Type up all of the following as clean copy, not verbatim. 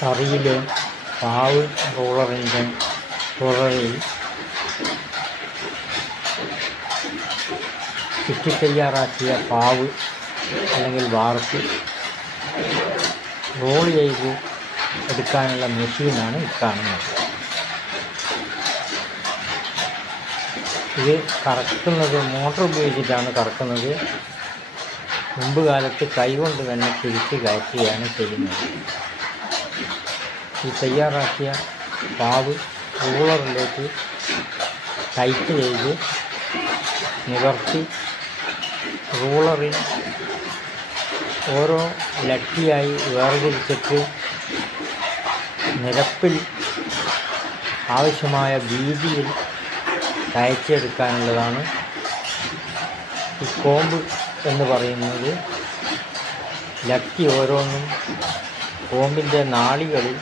കറിയിലെ പാവ് റോളറിൻ്റെ പുറകിൽ ചുറ്റി തയ്യാറാക്കിയ പാവ് അല്ലെങ്കിൽ വാർത്ത് റോൾ ചെയ്ത് എടുക്കാനുള്ള മെഷീനാണ് കാണുന്നത്. ഇത് കറക്കുന്നത് മോട്ടർ ഉപയോഗിച്ചിട്ടാണ് കറക്കുന്നത്. മുമ്പ് കാലത്ത് കൈകൊണ്ട് തന്നെ തിരിച്ച് കയറ്റുകയാണ് ചെയ്യുന്നത്. ഈ തയ്യാറാക്കിയ പാവ് റോളറിലേക്ക് ടൈറ്റ് ചെയ്ത് നിവർത്തി റോളറിൽ ഓരോ ലട്ടിയായി വേർതിരിച്ചിട്ട് നിരപ്പിൽ ആവശ്യമായ വീതിയിൽ കയറ്റിയെടുക്കാനുള്ളതാണ് ഈ കോമ്പ് എന്ന് പറയുന്നത്. ലട്ടി ഓരോന്നും കോമ്പിൻ്റെ നാളികളിൽ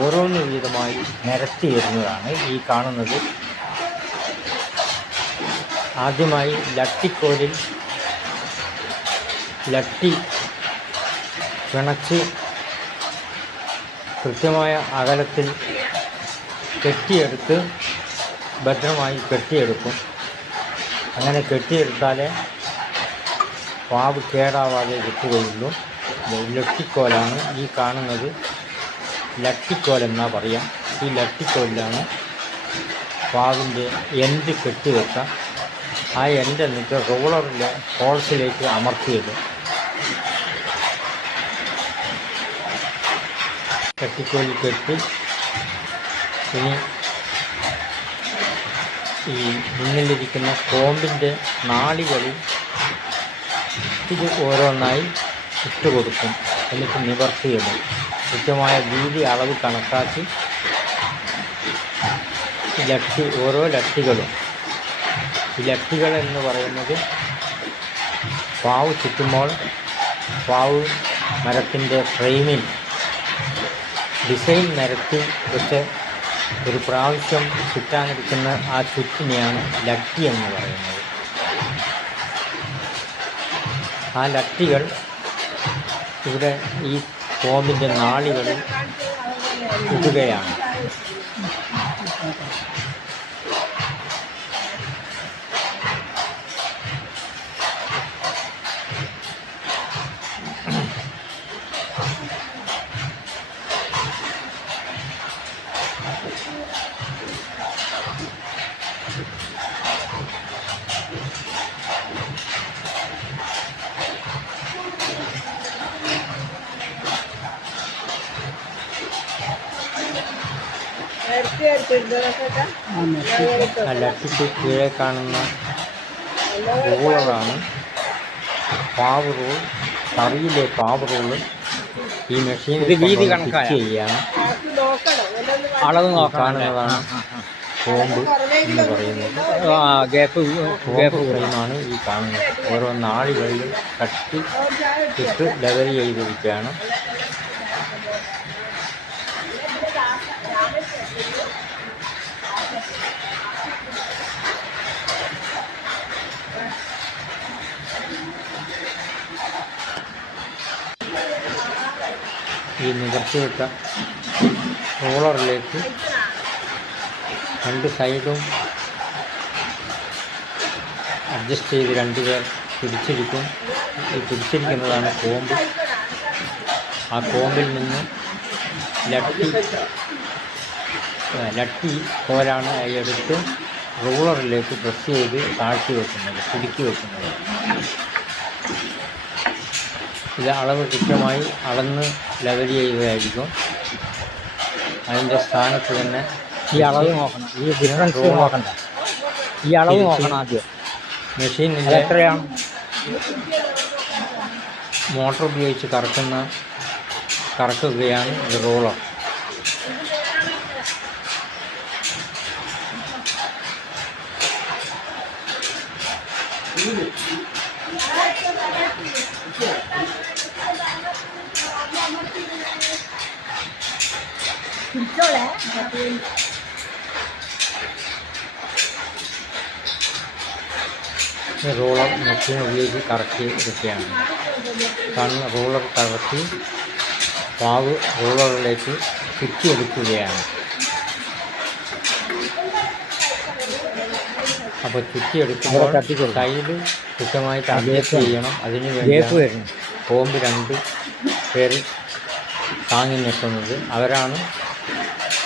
ഓരോന്ന് വീതമായി നിരത്തി വരുന്നതാണ് ഈ കാണുന്നത്. ആദ്യമായി ലട്ടിക്കോലിൽ ലട്ടി പിണച്ച് കൃത്യമായ അകലത്തിൽ കെട്ടിയെടുത്ത് ഭദ്രമായി കെട്ടിയെടുക്കും. അങ്ങനെ കെട്ടിയെടുത്താലേ പാവ് കേടാവാതെ കിട്ടുകയുള്ളൂ. ലട്ടിക്കോലാണ് ഈ കാണുന്നത്. ലട്ടിക്കോലെന്നാണ് പറയാം. ഈ ലട്ടിക്കോലിലാണ് പാവിൻ്റെ എൻഡ് കെട്ടിവെക്കുക. ആ എൻഡ് എന്നിട്ട് റോളറിലെ ഹോൾസിലേക്ക് അമർത്തിയത് ലട്ടിക്കോലിൽ കെട്ടി ഇനി ഈ മുന്നിലിരിക്കുന്ന കോമ്പിൻ്റെ നാളികളിൽ ഇത് ഓരോന്നായി ഇട്ട് കൊടുക്കും. എന്നിട്ട് നിവർത്തിയിടും. കൃത്യമായ വീതി അളവ് കണക്കാക്കി ഓരോ ലട്ടികളും ഈ ലട്ടികൾ എന്ന് പറയുന്നത് പാവ് ചുറ്റുമ്പോൾ പാവ് മരത്തിൻ്റെ ഫ്രെയിമിൽ ഡിസൈൻ നിരത്തി വെച്ച് ഒരു പ്രാവശ്യം ചുറ്റാനിരിക്കുന്ന ആ ചുറ്റിനെയാണ് ലട്ടി എന്ന് പറയുന്നത്. ആ ലട്ടികൾ ഇവിടെ ഈ കോമ്പിൻ്റെ നാളികളിൽ ഇടുകയാണ്. ലട്ടിക്ക് കീഴെ കാണുന്ന റോളറാണ് പാവ് റോൾ. കറിയിലെ പാവ് റോള് ഈ മെഷീൻ ചെയ്യാണ് അളവ് കാണുന്നതാണ് കോമ്പ് എന്ന് പറയുന്നത്. ഗ്യാപ്പ് ഫ്രെയിമാണ് ഈ കാണുന്നത്. ഓരോ നാളികളിലും കട്ടി ഇട്ട് ലെവൽ ചെയ്തിരിക്കുകയാണ്. ഈ നിവർത്തിവിട്ട റോളറിലേക്ക് രണ്ട് സൈഡും അഡ്ജസ്റ്റ് ചെയ്ത് രണ്ടുപേർ പിടിച്ചിരിക്കും. ഈ പിടിച്ചിരിക്കുന്നതാണ് കോമ്പ്. ആ കോമ്പിൽ നിന്ന് ലട്ടി കോലാണ് എടുത്ത് റോളറിലേക്ക് പ്രസ് ചെയ്ത് താഴ്ത്തി വെക്കുന്നത്, പിടുക്കി വെക്കുന്നത്. ഇത് അളവ് കൃത്യമായി അളന്ന് ലെവൽ ചെയ്യുകയായിരിക്കും. അതിൻ്റെ സ്ഥാനത്ത് തന്നെ ഈ അളവ് നോക്കണം, ഈ ഡിഫറൻസ് നോക്കണ്ട, ഈ അളവ് നോക്കണം ആദ്യം. മെഷീനിൽ എത്രയാണ് മോട്ടർ ഉപയോഗിച്ച് കറക്കുകയാണ് ഇത് റോളർ. റോളർ മെഷീൻ ഉപയോഗിച്ച് കറക്കി എടുക്കുകയാണ്. റോളർ കറക്കി പാവ് റോളറിലേക്ക് ചുറ്റിയെടുക്കുകയാണ്. അപ്പോൾ ചുറ്റിയെടുക്കുമ്പോൾ സൈഡ് കൃത്യമായിട്ട് അഡ്ജസ്റ്റ് ചെയ്യണം. അതിന് വേണ്ടി കോമ്പ് 2 പേര് താങ്ങി നിൽക്കുന്നത്. അവരാണ്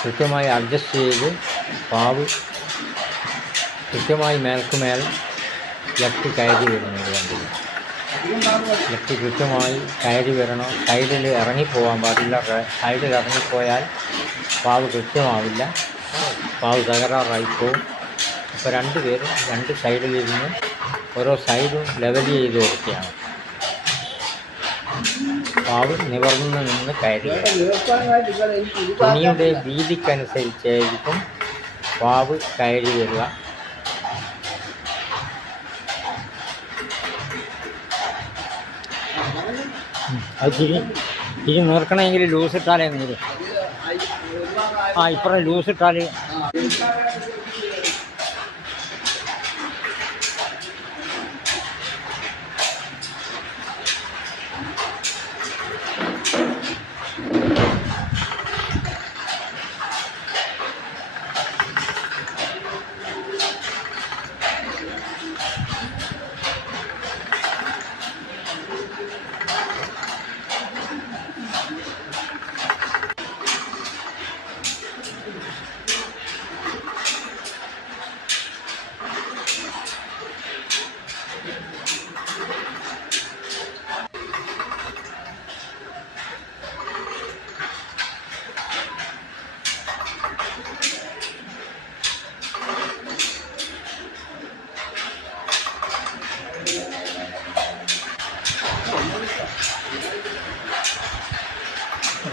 കൃത്യമായി അഡ്ജസ്റ്റ് ചെയ്ത് പാവ് കൃത്യമായി മേൽക്കുമേൽ ലക്കി കയറി വരുന്നത് കണ്ടില്ല. ലക്കി കൃത്യമായി കയറി വരണം. സൈഡിൽ ഇറങ്ങിപ്പോകാൻ പാടില്ല. സൈഡിൽ ഇറങ്ങിപ്പോയാൽ പാവ് കൃത്യമാവില്ല, പാവ് തകരാറായിപ്പോവും. അപ്പോൾ 2 പേരും 2 സൈഡിലിരുന്ന് ഓരോ സൈഡും ലെവൽ ചെയ്ത് കൊടുക്കുകയാണ്. പാവ് നിവർന്ന് നിന്ന് കയറി തുണിയുടെ വീതിക്കനുസരിച്ചായിരിക്കും പാവ് കയറി വരിക. അത് തിരി നിർക്കണമെങ്കിൽ ലൂസ് ഇട്ടാലേ നീര്. ഇപ്പുറം ലൂസ് ഇട്ടാൽ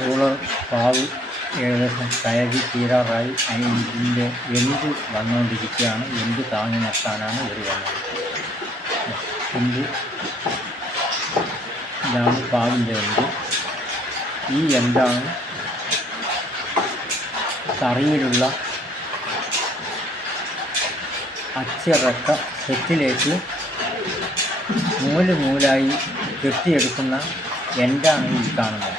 റൂളർ പാവ് ഏകദേശം കയറി തീരാറായി. ഇതിൻ്റെ എന്ത് വന്നുകൊണ്ടിരിക്കുകയാണ്. എന്ത് താങ്ങി നിർത്താനാണ് ഇവർ വന്നത്. ഇതാണ് പാവിൻ്റെ എന്ത്. ഈ എന്താണ് തറയിലുള്ള അച്ചിറക്ക സെറ്റിലേക്ക് നൂലായി കെട്ടിയെടുക്കുന്ന എന്താണ് ഈ കാണുന്നത്.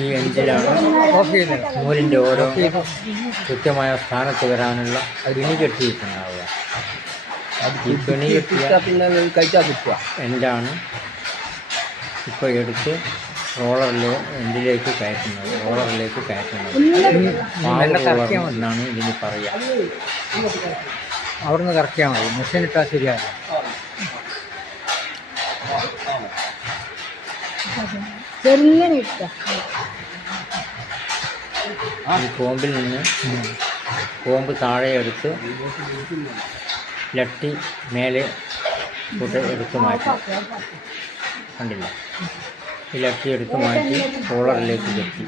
ഈ എഞ്ചിലാണ് നൂലിൻ്റെ ഓരോ കൃത്യമായ സ്ഥാനത്ത് വരാനുള്ള പിണി കെട്ടിയിട്ടുണ്ടാവുക. ഈ പിണി കെട്ടിയ എൻഡാണ് ഇപ്പോൾ എടുത്ത് എൻഡിലേക്ക് കയറ്റുന്നത്, റോളറിലേക്ക് കയറ്റുന്നത്. എന്നാണ് ഇതിന് പറയുക. അവിടുന്ന് കറക്കിയാൽ മതി, മെഷീൻ ഇട്ടാൽ ശരിയാകും. ഈ കോമ്പിൽ നിന്ന് കോമ്പ് താഴെ എടുത്ത് ലട്ടി മേലെ എടുത്ത് മാറ്റി. കണ്ടില്ല, ഈ ലട്ടി എടുത്ത് മാറ്റി റോളറിലേക്ക് കെട്ടി.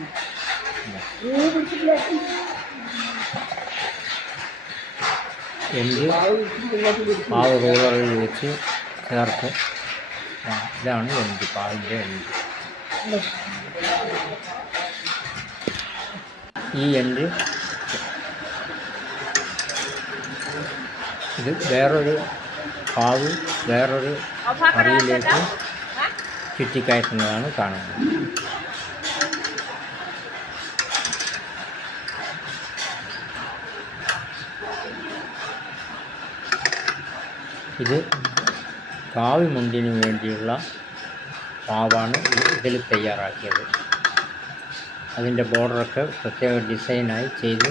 എന്ത് മാവ് റോളറിൽ വെച്ച് ചേർത്ത്. ഇതാണ് എന്ത്, പാവിൻ്റെ എന്ത്. ഈ എൻഡ് ഇത് വേറൊരു പാവ് വേറൊരു അറിയിലേക്ക് ചുറ്റിക്കയറ്റുന്നതാണ് കാണുന്നത്. ഇത് കാവി മുണ്ടിന് വേണ്ടിയുള്ള പാവാണ് ഇതിൽ തയ്യാറാക്കിയത്. അതിൻ്റെ ബോർഡറൊക്കെ പ്രത്യേക ഡിസൈനായി ചെയ്ത്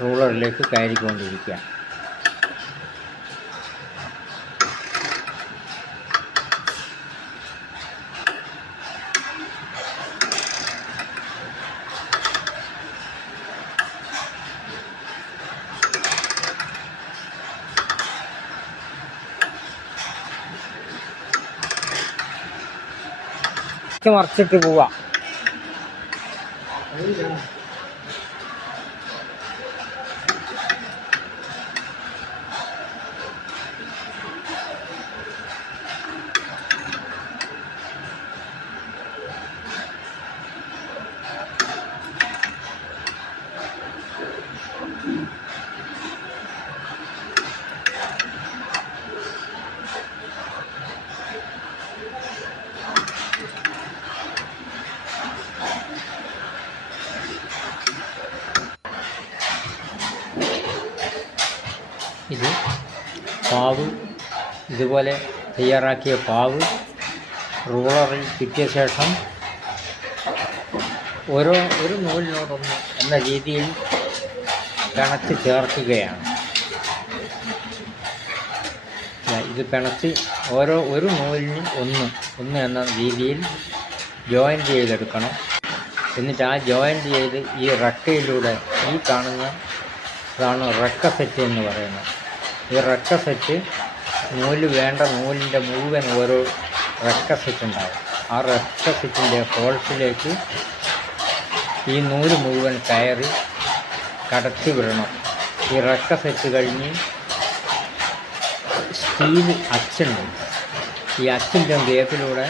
റൂളറിലേക്ക് കയറിക്കൊണ്ടിരിക്കുക. മറിച്ചിട്ട് പോവാ. ഇത് പാവ് ഇതുപോലെ തയ്യാറാക്കിയ പാവ് റോളറിൽ ചുറ്റിയ ശേഷം ഒരു നൂലിനോടൊന്ന് എന്ന രീതിയിൽ പിണച്ച് ചേർക്കുകയാണ്. ഇത് പിണച്ച് ഒരു നൂലിന് ഒന്ന് എന്ന രീതിയിൽ ജോയിൻ്റ് ചെയ്തെടുക്കണം. എന്നിട്ട് ആ ജോയിൻ്റ് ചെയ്ത് ഈ റക്കയിലൂടെ ഈ കാണുന്നതാണ് റക്ക സെറ്റ് എന്ന് പറയുന്നത്. ഈ റക്ക സെറ്റ് നൂല് വേണ്ട നൂലിൻ്റെ മുഴുവൻ ഓരോ റക്ക സെറ്റ് ഉണ്ടാകും. ആ റക്ക സെറ്റിൻ്റെ ഹോൾസിലേക്ക് ഈ നൂല് മുഴുവൻ കയറി കടത്തി വിടണം. ഈ റക്ക സെറ്റ് കഴിഞ്ഞ് സ്റ്റീൽ അച്ചുണ്ട്. ഈ അച്ചിൻ്റെ ഗ്യാപ്പിലൂടെ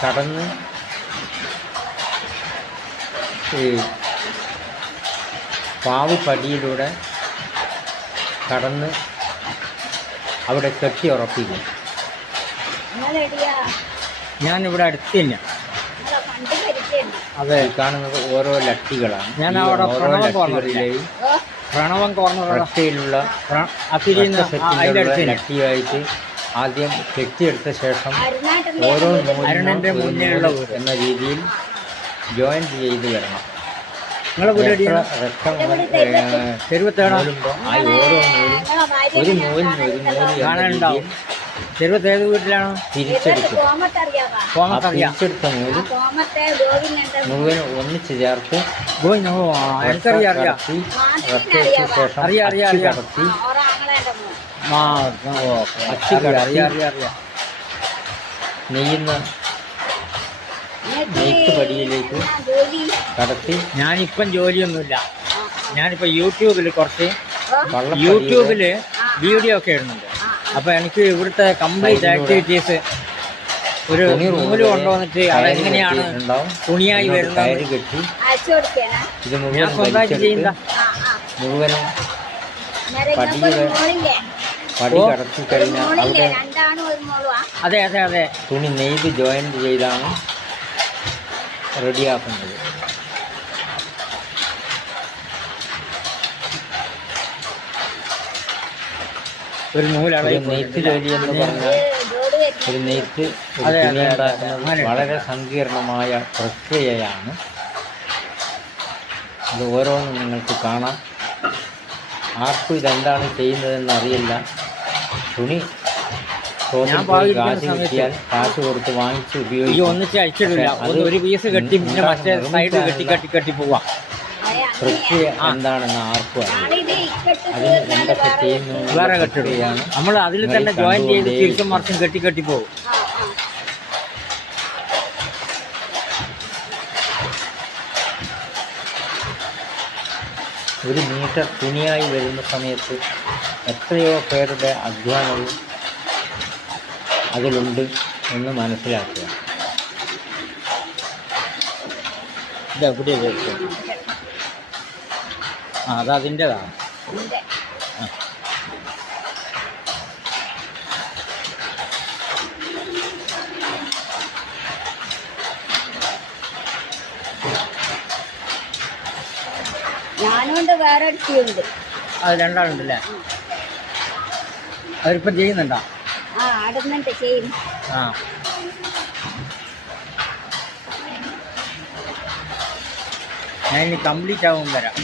കടന്ന് ഈ പാവ് പടിയിലൂടെ കടന്ന് അവിടെ കെട്ടി ഉറപ്പിക്കും. ഞാനിവിടെ അടുത്ത് തന്നെ. അതെ, കാണുന്നത് ഓരോ ലട്ടികളാണ്. ഞാൻ അവിടെ ഓരോ ലട്ടികളിലെയും പ്രണവം റക്കയിലുള്ള ലട്ടിയായിട്ട് ആദ്യം കെട്ടിയെടുത്ത ശേഷം ഓരോ അരുണന്റെ മുന്നിലുള്ള എന്ന രീതിയിൽ ജോയിൻ്റ് ചെയ്ത് വരണം. നിങ്ങളെ തെരുവത്തേണോ ആ ഓരോ നൂലും ഒരു നൂല് കാണാനുണ്ടാവും. ചെറുപ്പത്ത് ഏത് വീട്ടിലാണോ തിരിച്ചെടുക്കും. തിരിച്ചെടുത്ത നൂല് മുഴുവൻ ഒന്നിച്ച് ചേർത്ത് നെയ്യുന്ന നെയ്ത്ത് പടിയിലേക്ക് കടത്തി. ഞാനിപ്പം ജോലിയൊന്നുമില്ല. ഞാനിപ്പോൾ യൂട്യൂബിൽ വീഡിയോ ഒക്കെ ഇടുന്നുണ്ട്. അപ്പോൾ എനിക്ക് ഇവിടുത്തെ കംപ്ലീറ്റ് ആക്ടിവിറ്റീസ് ഒരു നൂല് കൊണ്ടുവന്നിട്ട് അതെങ്ങനെയാണ് തുണിയായി വരുന്നത് കെട്ടി ഇത് ഞാൻ സ്വന്തമായിട്ട് ചെയ്യുന്ന മുഴുവനും പടി കടത്തി കഴിഞ്ഞാൽ അവിടെ അതെ അതെ അതെ തുണി നെയ്ത് ജോയിൻ്റ് ചെയ്താണ് റെഡിയാക്കുന്നത്. ഒരു നൂലാണ് നെയ്ത്ത് ജോലി എന്ന് പറഞ്ഞാൽ ഒരു നെയ്ത്ത് തുണി ഉണ്ടാക്കുന്നത് വളരെ സങ്കീർണമായ പ്രക്രിയയാണ്. അത് ഓരോന്നും നിങ്ങൾക്ക് കാണാം. ആർക്കും ഇതെന്താണ് ചെയ്യുന്നതെന്ന് അറിയില്ല. തുണി കാശ് കൊടുത്ത് വാങ്ങിച്ച് ഉപയോഗിക്കും. ഒന്നിച്ച് അയച്ചിടില്ല. അത് ഒരു പീസ് കെട്ടി പിന്നെ മറ്റേ സൈഡ് കെട്ടി പോവാം. പ്രക്രിയ എന്താണെന്ന് ആർക്കും അറിയില്ല. അതിന് എന്തൊക്കെ ചെയ്യുന്നു വേറെ കെട്ടിടുകയാണ്. നമ്മൾ അതിൽ തന്നെ ജോയിൻ ചെയ്ത് തിരിച്ചും മറിച്ചും കെട്ടി പോകും. ഒരു മീറ്റർ തുണിയായി വരുന്ന സമയത്ത് എത്രയോ പേരുടെ അധ്വാനവും അതിലുണ്ട് എന്ന് മനസ്സിലാക്കുക. ഇതെവിടെയാണ് അതതിൻ്റെതാണ്. ഞാനുണ്ട്, വേറെ അടുത്തുണ്ട്. അത് രണ്ടാളുണ്ടല്ലേ? അവരിപ്പം ചെയ്യുന്നുണ്ടോ? അടുന്നുണ്ട്, ചെയ്യുന്നു. ഞാൻ ഇനി കംപ്ലീറ്റ് ആവും വരാം.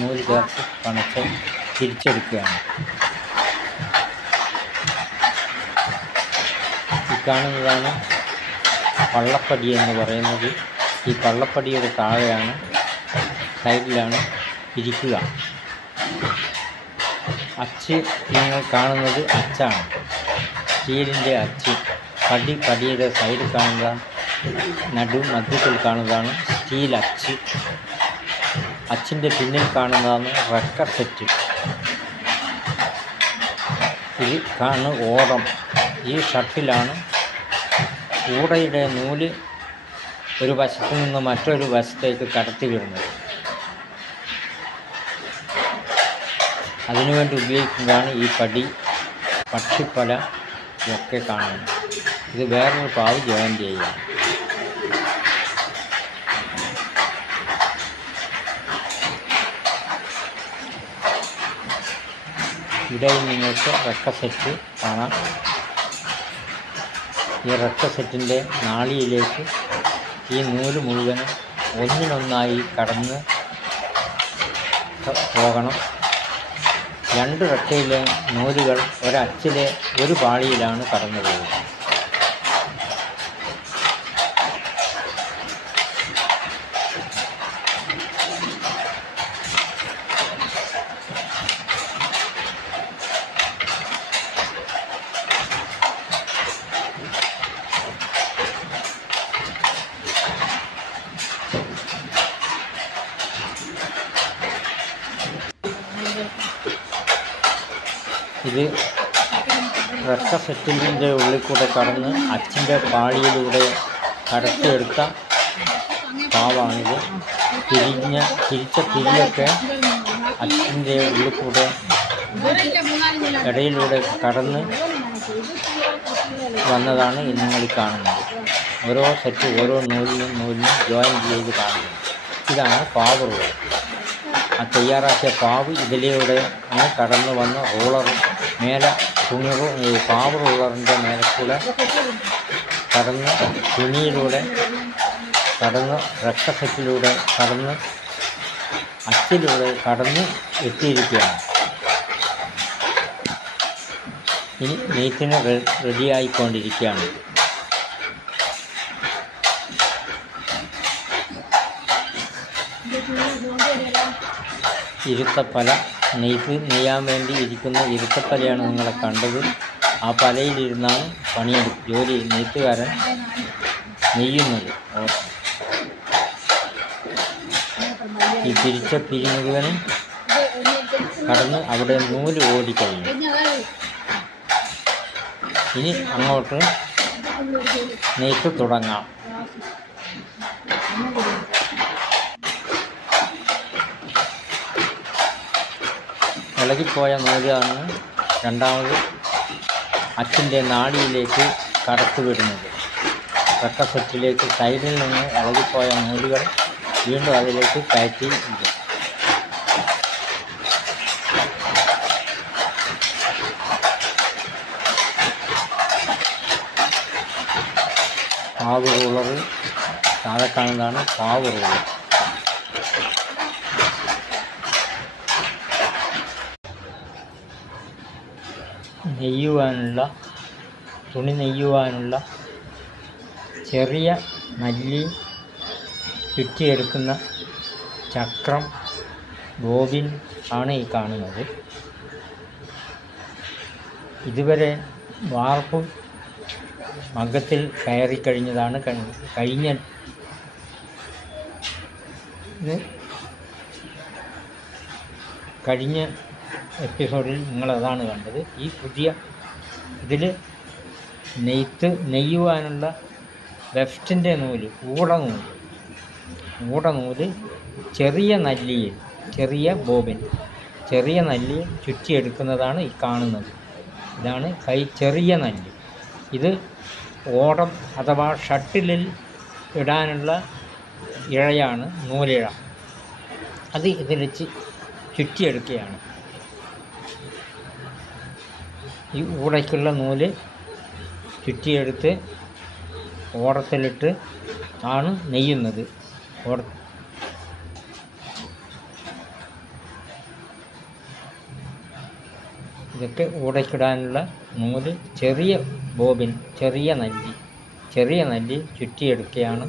നൂല് ചേർത്ത് പണച്ച് തിരിച്ചെടുക്കുകയാണ്. ഈ കാണുന്നതാണ് പള്ളപ്പടി എന്ന് പറയുന്നത്. ഈ പള്ളപ്പടിയുടെ താഴെയാണ് സൈഡിലാണ് ഇരിക്കുക. അച്ച് നിങ്ങൾ കാണുന്നത് അച്ചാണ്, സ്റ്റീലിൻ്റെ അച്ച്. പടിയുടെ സൈഡിൽ കാണുക മധ്യത്തിൽ കാണുന്നതാണ് സ്റ്റീൽ അച്ച്. അച്ചിൻ്റെ പിന്നിൽ കാണുന്നതാണ് റെക്കർ സെറ്റ്. ഇത് ഓടം. ഈ ഷട്ടിലാണ് ഊടയുടെ നൂല് ഒരു വശത്തു നിന്ന് മറ്റൊരു വശത്തേക്ക് കടത്തി വിടുന്നത്. അതിനുവേണ്ടി ഉപയോഗിക്കുന്നതാണ് ഈ പടി, പക്ഷിപ്പല ഒക്കെ കാണുന്നത്. ഇത് വേറൊരു പാവ് ജോയിൻ ചെയ്യുക. ഇവിടെ നിങ്ങൾക്ക് റെക്ക സെറ്റ് കാണാം. ഈ റെക്ക സെറ്റിൻ്റെ നാളിയിലേക്ക് ഈ നൂല് മുഴുവനും ഒന്നിനൊന്നായി കടന്ന് പോകണം. 2 റെക്കയിലെ നൂലുകൾ ഒരച്ചിലെ ഒരു പാളിയിലാണ് കടന്നു പോകുന്നത്. ഇത് റെക്ക സെറ്റിൻ്റെ ഉള്ളിൽ കൂടെ കടന്ന് അച്ചിൻ്റെ പാളിയിലൂടെ കടത്തിയെടുത്ത പാവാണിത്. തിരിച്ച തിരിയൊക്കെ അച്ചിൻ്റെ ഉള്ളിൽ കൂടെ ഇടയിലൂടെ കടന്ന് വന്നതാണ് നിങ്ങൾ കാണുന്നത്. ഓരോ സെറ്റ് ഓരോ നൂലിനും ജോയിൻ ചെയ്ത് കാണുന്നത്. ഇതാണ് പാവ് റോളർ. ആ തയ്യാറാക്കിയ പാവ് ഇതിലൂടെ കടന്നു വന്ന് റോളർ മേലെ പാവ് റോളറിൻ്റെ മേലക്കൂടെ കടന്ന് തുണിയിലൂടെ കടന്ന് റെക്ക സെറ്റിലൂടെ കടന്ന് അച്ചിലൂടെ കടന്ന് എത്തിയിരിക്കുകയാണ്. ഇനി നെയ്ത്തിന് റെഡിയായിക്കൊണ്ടിരിക്കുകയാണ്. ഇരുത്തപ്പല നെയ്യാൻ വേണ്ടി ഇരിക്കുന്ന ഇരുത്തപ്പലയാണ് നിങ്ങളെ കണ്ടത്. ആ പലയിലിരുന്നാണ് ജോലി നെയ്ത്തുകാരൻ നെയ്യുന്നത്. ഈ പിരിച്ച പിരി മുഴുവനും കടന്ന് അവിടെ നൂല് ഓടിക്കഴിഞ്ഞു. ഇനി അങ്ങോട്ട് നെയ്ത്ത് തുടങ്ങാം. ഇളകിപ്പോയ നൂലാണ് രണ്ടാമത് അച്ചിൻ്റെ നാടിയിലേക്ക് കടത്തിവിടുന്നത്. റെക്ക സെറ്റിലേക്ക് സൈഡിൽ നിന്ന് ഇളകിപ്പോയ നൂലുകൾ വീണ്ടും അതിലേക്ക് കയറ്റി ഇടും. പാവ് റൂളർ താഴെ കാണുന്നതാണ് പാവ് റൂളർ. തുണി നെയ്യുവാനുള്ള ചെറിയ നല്ലി ചുറ്റിയെടുക്കുന്ന ചക്രം, ബോബിൻ ആണ് ഈ കാണുന്നത്. ഇതുവരെ വാർപ്പ് മഗ്ഗത്തിൽ കയറിക്കഴിഞ്ഞതാണ്. കഴിഞ്ഞ എപ്പിസോഡിൽ നിങ്ങളതാണ് കണ്ടത്. ഈ പുതിയ ഇതിൽ നെയ്യുവാനുള്ള ലെഫ്റ്റിൻ്റെ നൂല് ഊടനൂല് ചെറിയ നല്ലിയിൽ, ചെറിയ ബോബിൻ, ചെറിയ നല്ലിയിൽ ചുറ്റിയെടുക്കുന്നതാണ് ഈ കാണുന്നത്. ഇതാണ് ചെറിയ നല്ലി. ഇത് ഓടം അഥവാ ഷട്ടിലിൽ ഇടാനുള്ള ഇഴയാണ്, നൂലിഴ. അത് ഇതിൽ ചുറ്റിയെടുക്കുകയാണ്. ഈ ഊടയ്ക്കുള്ള നൂല് ചുറ്റിയെടുത്ത് ഓടത്തിലിട്ട് ആണ് നെയ്യുന്നത്. ഇതൊക്കെ ഊടയ്ക്കിടാനുള്ള നൂല്, ചെറിയ ബോബിൻ, ചെറിയ നല്ലി ചുറ്റിയെടുക്കുകയാണ്.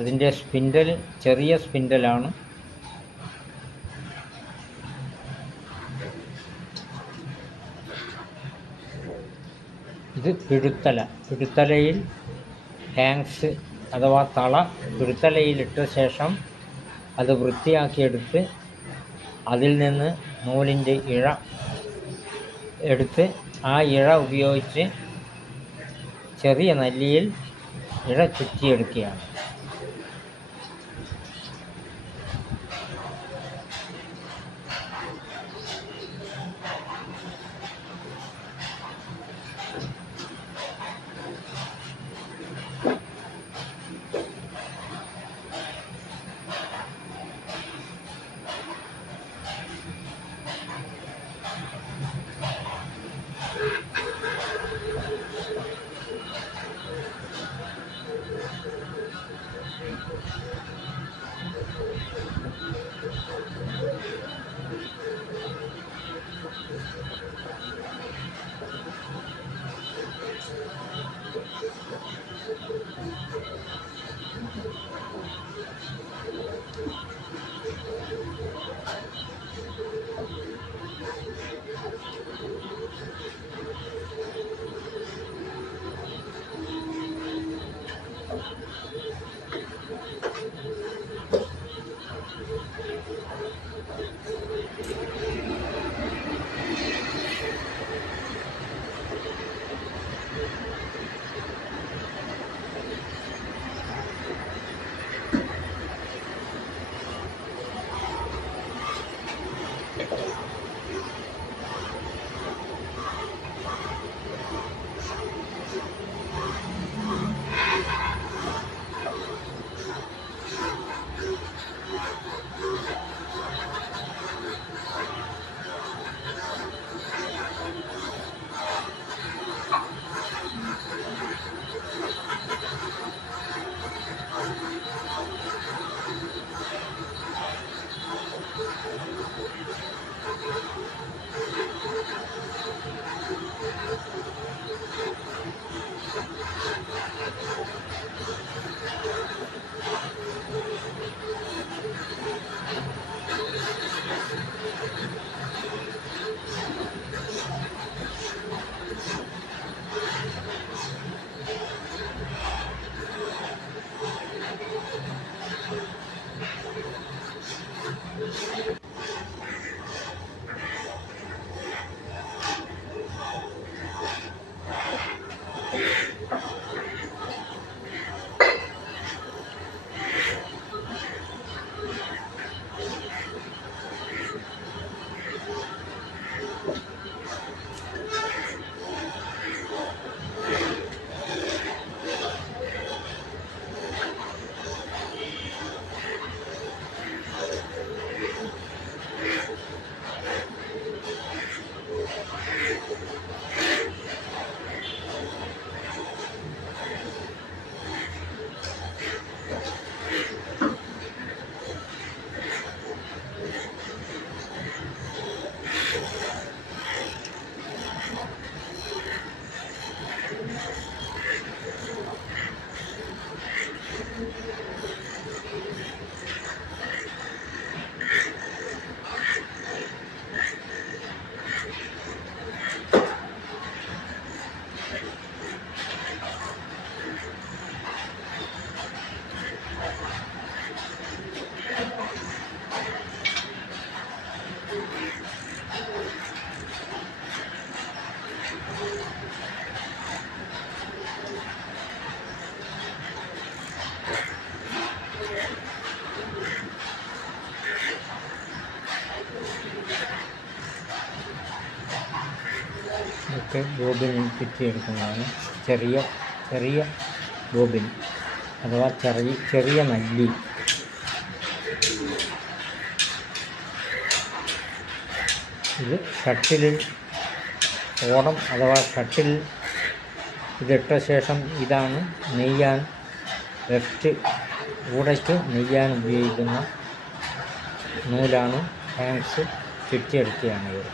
അതിൻ്റെ സ്പിൻഡൽ ചെറിയ സ്പിൻഡലാണ്. ഇത് പിടുത്തലയിൽ ഹാങ്സ് അഥവാ തള പിടുത്തലയിലിട്ട ശേഷം അത് വൃത്തിയാക്കിയെടുത്ത് അതിൽ നിന്ന് നൂലിൻ്റെ ഇഴ എടുത്ത് ആ ഇഴ ഉപയോഗിച്ച് ചെറിയ നല്ലിയിൽ ഇഴ ചുറ്റിയെടുക്കുകയാണ്. ഒക്കെ ബോബിനിൽ ചുറ്റിയെടുക്കുന്നതാണ് ചെറിയ ബോബിൻ അഥവാ ചെറിയ നല്ലി. ഇത് ഷട്ടിലിൽ ഓടം അഥവാ ഷട്ടിൽ ഇതിട്ട ശേഷം ഇതാണ് നെയ്യാൻ ലെഫ്റ്റ് കൂടയ്ക്ക് നെയ്യാൻ ഉപയോഗിക്കുന്ന നൂലാണ്. ഹാങ്സ് ചുറ്റിയെടുക്കുകയാണ് ഇത്.